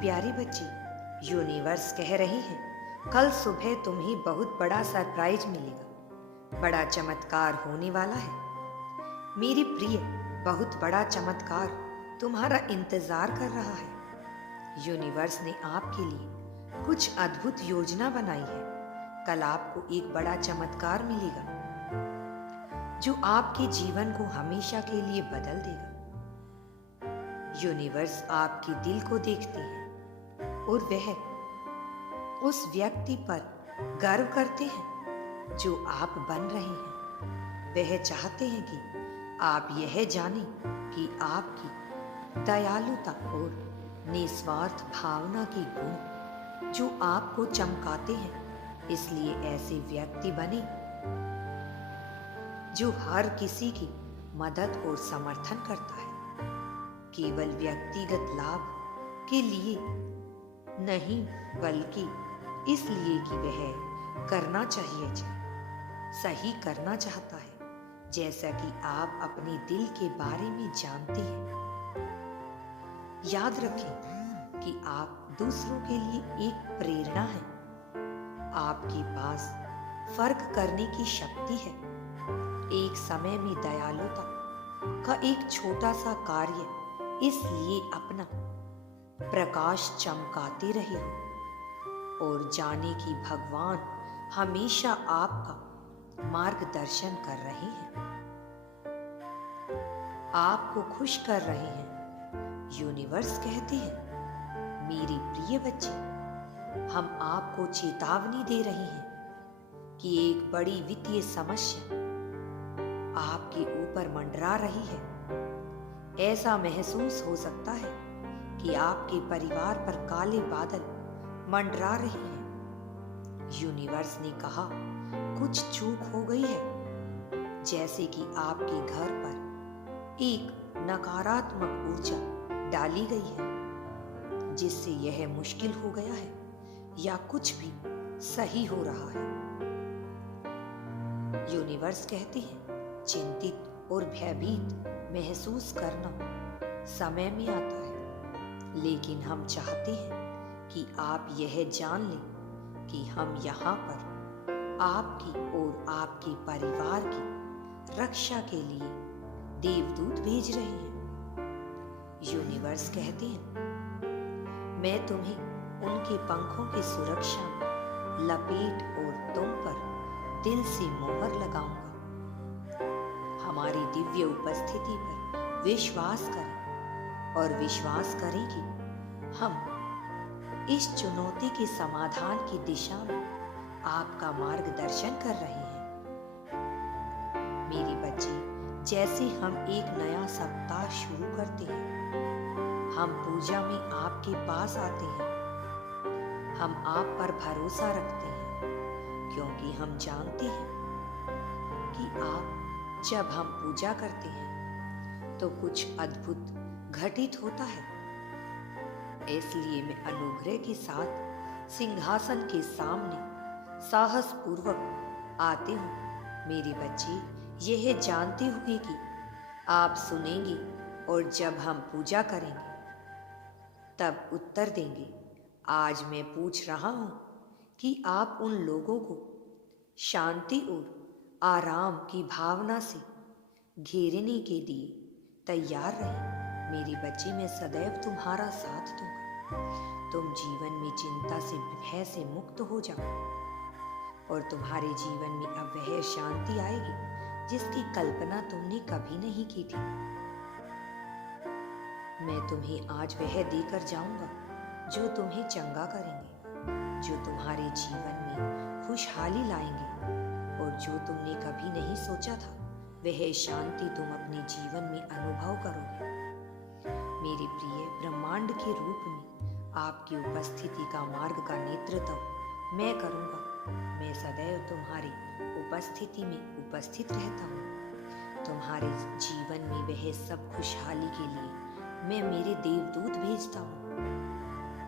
प्यारी बच्ची, यूनिवर्स कह रही है कल सुबह तुम्हें बहुत बड़ा सरप्राइज मिलेगा। बड़ा चमत्कार होने वाला है। मेरी प्रिय, बहुत बड़ा चमत्कार तुम्हारा इंतजार कर रहा है। यूनिवर्स ने आपके लिए कुछ अद्भुत योजना बनाई है। कल आपको एक बड़ा चमत्कार मिलेगा जो आपके जीवन को हमेशा के लिए बदल देगा। यूनिवर्स आपके दिल को देखते हैं और वह उस व्यक्ति पर गर्व करते हैं जो आप बन रहे हैं। वह चाहते हैं कि आप यह जानें कि आपकी दयालुता और निस्वार्थ भावना के गुण जो आपको चमकाते हैं। इसलिए ऐसे व्यक्ति बने जो हर किसी की मदद और समर्थन करता है, केवल व्यक्तिगत लाभ के लिए नहीं, बल्कि इसलिए कि वह करना चाहिए सही करना चाहता है, जैसा कि आप अपने दिल के बारे में जानते हैं। याद रखें कि आप दूसरों के लिए एक प्रेरणा हैं। आपके पास फर्क करने की शक्ति है। एक समय में दयालुता का एक छोटा सा कार्य इसलिए अपना प्रकाश चमकाते रहे हो, और जाने कि भगवान हमेशा आपका मार्गदर्शन कर रहे हैं, आपको खुश कर रहे हैं। यूनिवर्स कहते हैं, मेरी प्रिय बच्ची, हम आपको चेतावनी दे रहे हैं कि एक बड़ी वित्तीय समस्या आपके ऊपर मंडरा रही है। ऐसा महसूस हो सकता है कि आपके परिवार पर काले बादल मंडरा रहे हैं। यूनिवर्स ने कहा, कुछ चूक हो गई है, जैसे कि आपके घर पर एक नकारात्मक ऊर्जा डाली गई है, जिससे यह मुश्किल हो गया है या कुछ भी सही हो रहा है। यूनिवर्स कहते हैं, चिंतित और भयभीत महसूस करना समय में आता है, लेकिन हम चाहते हैं कि आप यह जान लें कि हम यहाँ पर आपकी और आपके परिवार की रक्षा के लिए देवदूत भेज रहे हैं। यूनिवर्स कहते हैं, मैं तुम्हें उनके पंखों की सुरक्षा में लपेट और तुम पर दिल से मोहर लगाऊंगा। हमारी दिव्य उपस्थिति पर विश्वास करें और विश्वास करें कि हम इस चुनौती के समाधान की दिशा में आपका मार्गदर्शन कर रहे हैं। मेरी बच्ची, जैसे हम एक नया सप्ताह शुरू करते हैं, हम पूजा में आपके पास आते हैं। हम आप पर भरोसा रखते हैं, क्योंकि हम जानते हैं कि आप जब हम पूजा करते हैं तो कुछ अद्भुत घटित होता है। इसलिए मैं अनुग्रह के साथ सिंहासन के सामने साहस पूर्वक आती हूँ। मेरी बच्ची, यह जानते हुए कि आप सुनेंगे और जब हम पूजा करेंगे तब उत्तर देंगे। आज मैं पूछ रहा हूँ कि आप उन लोगों को शांति और आराम की भावना से घेरने के लिए तैयार रहें। मेरी बच्ची, मैं सदैव तुम्हारा साथ दूंगा। तुम जीवन में चिंता से, भय से मुक्त हो जाओ और तुम्हारे जीवन में अब वह शांति आएगी जिसकी कल्पना तुमने कभी नहीं की थी। मैं तुम्हें आज वह देकर जाऊंगा जो तुम्हें चंगा करेंगे, जो तुम्हारे जीवन में खुशहाली लाएंगे, और जो तुमने कभी नहीं सोचा था वह शांति तुम अपने जीवन में अनुभव करोगे। मेरे प्रिय, ब्रह्मांड के रूप में आपकी उपस्थिति का मार्ग का नेतृत्व मैं करूंगा। मैं सदैव तुम्हारी उपस्थिति में उपस्थित रहता हूँ। तुम्हारे जीवन में वह सब खुशहाली के लिए मैं मेरे देवदूत भेजता हूँ।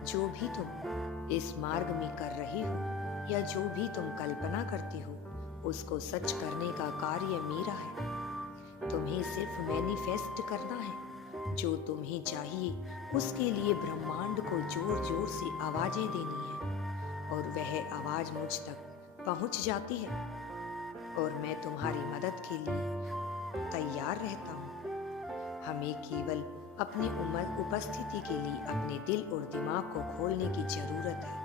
जो भी तुम इस मार्ग में कर रहे हो या जो भी तुम कल्पना करते हो, उसको सच करने का कार्य मेरा है। तुम्हें सिर्फ मैनिफेस्ट करना है जो तुम्हें चाहिए उसके लिए ब्रह्मांड को जोर जोर से आवाजें देनी है और वह आवाज मुझ तक पहुंच जाती है और मैं तुम्हारी मदद के लिए तैयार रहता हूँ। हमें केवल अपनी उपस्थिति के लिए अपने दिल और दिमाग को खोलने की जरूरत है।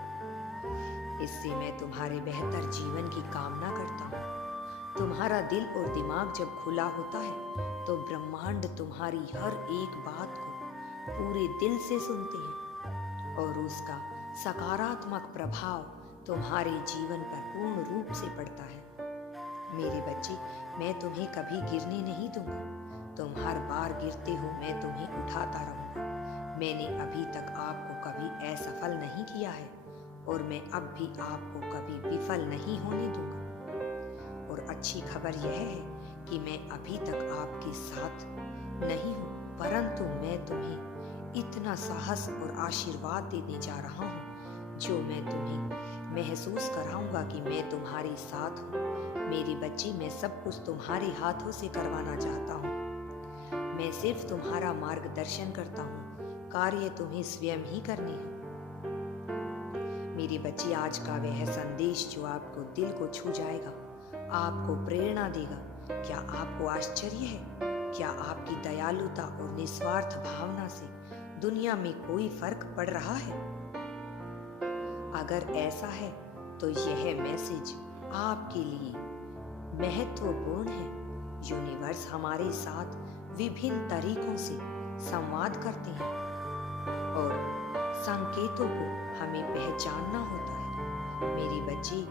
इससे मैं तुम्हारे बेहतर जीवन की कामना करता हूँ। तुम्हारा दिल और दिमाग जब खुला होता है तो ब्रह्मांड तुम्हारी हर एक बात को पूरे दिल से सुनते हैं और उसका सकारात्मक प्रभाव तुम्हारे जीवन पर पूर्ण रूप से पड़ता है। मेरे बच्चे, मैं तुम्हें कभी गिरने नहीं दूंगा। तुम हर बार गिरते हो, मैं तुम्हें उठाता रहूंगा। मैंने अभी तक आपको कभी असफल नहीं किया है और मैं अब भी आपको कभी विफल नहीं होने दूंगा। और अच्छी खबर यह है कि मैं अभी तक आपके साथ नहीं हूँ, परंतु मैं तुम्हें इतना साहस और आशीर्वाद देने जा रहा हूँ जो मैं तुम्हें महसूस कराऊंगा कि मैं तुम्हारे साथ हूँ। मेरे बच्चे, मैं सब कुछ तुम्हारे हाथों से करवाना चाहता हूँ। मैं सिर्फ तुम्हारा मार्गदर्शन करता हूँ, कार्य तुम्हें स्वयं ही करने हैं। मेरे बच्चे, आज का वह संदेश जो आपको दिल को छू जाएगा, आपको प्रेरणा देगा। क्या आपको आश्चर्य है? क्या आपकी दयालुता और निस्वार्थ भावना से दुनिया में कोई फर्क पड़ रहा है? अगर ऐसा है तो यह मैसेज आपके लिए महत्वपूर्ण है। यूनिवर्स हमारे साथ विभिन्न तरीकों से संवाद करते हैं और संकेतों को हमें पहचानना होता है। मेरे बच्चे,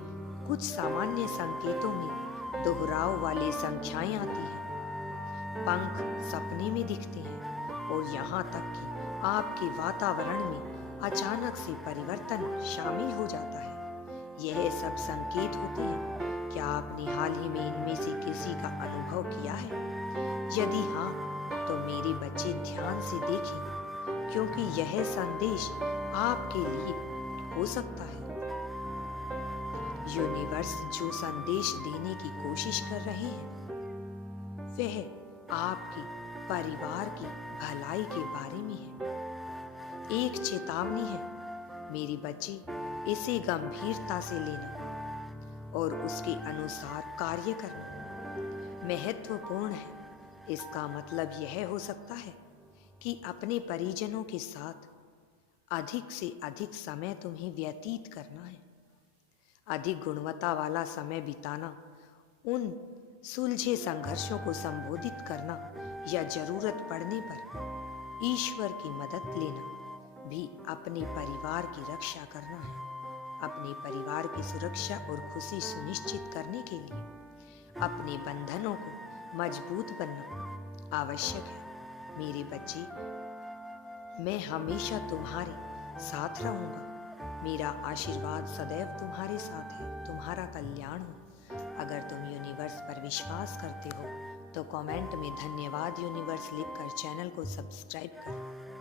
कुछ सामान्य संकेतों में दोहराव वाली संख्याएं आती हैं, पंख सपने में दिखते हैं और यहाँ तक कि आपके वातावरण में अचानक से परिवर्तन शामिल हो जाता है। यह सब संकेत होते हैं। क्या आपने हाल ही में इनमें से किसी का अनुभव किया है? यदि हाँ, तो मेरे बच्चे ध्यान से देखें, क्योंकि यह संदेश आपके लिए हो सकता है। यूनिवर्स जो संदेश देने की कोशिश कर रहे हैं वह आपके परिवार की भलाई के बारे में है। एक चेतावनी है मेरे बच्चे, इसे गंभीरता से लेना और उसके अनुसार कार्य करना महत्वपूर्ण है। इसका मतलब यह हो सकता है कि अपने परिजनों के साथ अधिक से अधिक समय तुम्हें व्यतीत करना है, अधिक गुणवत्ता वाला समय बिताना, उन सुलझे संघर्षों को संबोधित करना या जरूरत पड़ने पर ईश्वर की मदद लेना भी अपने परिवार की रक्षा करना है। अपने परिवार की सुरक्षा और खुशी सुनिश्चित करने के लिए अपने बंधनों को मजबूत बनना आवश्यक है। मेरे बच्चे, मैं हमेशा तुम्हारे साथ रहूंगा। मेरा आशीर्वाद सदैव तुम्हारे साथ है। तुम्हारा कल्याण हो। अगर तुम यूनिवर्स पर विश्वास करते हो तो कमेंट में धन्यवाद यूनिवर्स लिखकर चैनल को सब्सक्राइब करो।